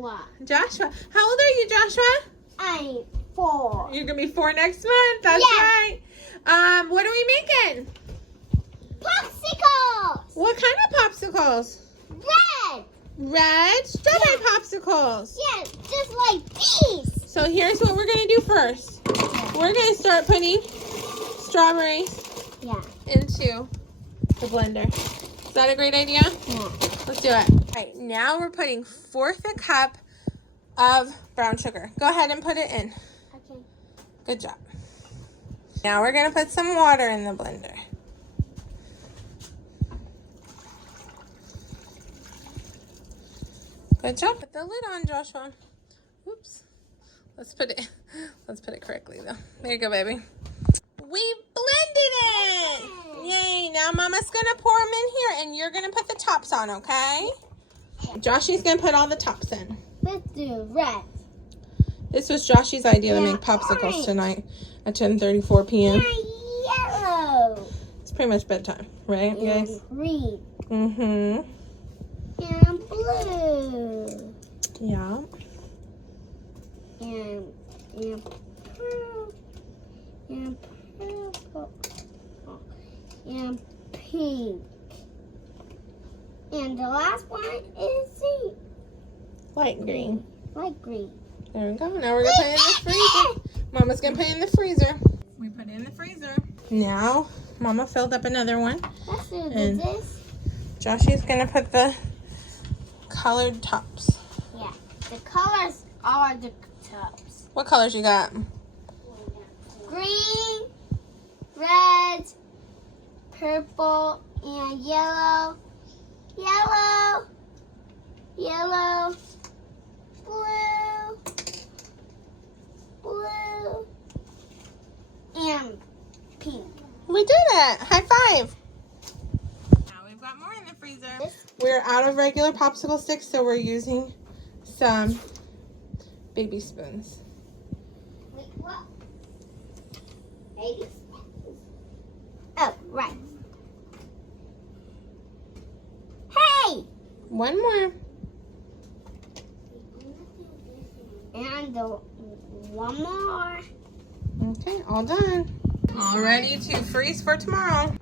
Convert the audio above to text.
What? Joshua. How old are you, Joshua? I'm 4. You're gonna be 4 next month. That's right. What are we making? Popsicles! What kind of popsicles? Red! Red strawberry popsicles. Yeah, just like these. So here's what we're gonna do first. We're gonna start putting strawberries into the blender. Is that a great idea? Yeah. Let's do it. All right, now we're putting 1/4 cup of brown sugar. Go ahead and put it in. Okay. Good job. Now we're gonna put some water in the blender. Good job. Put the lid on, Joshua. Oops. Let's put it correctly though. There you go, baby. We blended it! Yay! Now Mama's gonna pour them in here and you're gonna put the tops on, okay? Joshy's gonna put all the tops in. Let's do red. This was Joshy's idea to Yeah, make popsicles orange. tonight at 10:34 p.m. Yellow. It's pretty much bedtime, right, guys? Green. Mm-hmm. And blue. Yeah. And purple. And purple. And pink. And the last one is the Light green. light green. There we go. Now we're gonna put it in the freezer. Mama's gonna put it in the freezer. We put it in the freezer. Now, Mama filled up another one. Let's do And this. Joshy's gonna put the colored tops. Yeah. The colors are the tops. What colors you got? Green, red, purple, and yellow. Yellow. Yellow. Blue. Blue. And pink. We did it! High five! Now we've got more in the freezer. We're out of regular popsicle sticks, so we're using some baby spoons. Wait, what? Baby spoons. Oh, right. Hey! One more. And one more. Okay, all done. All ready to freeze for tomorrow.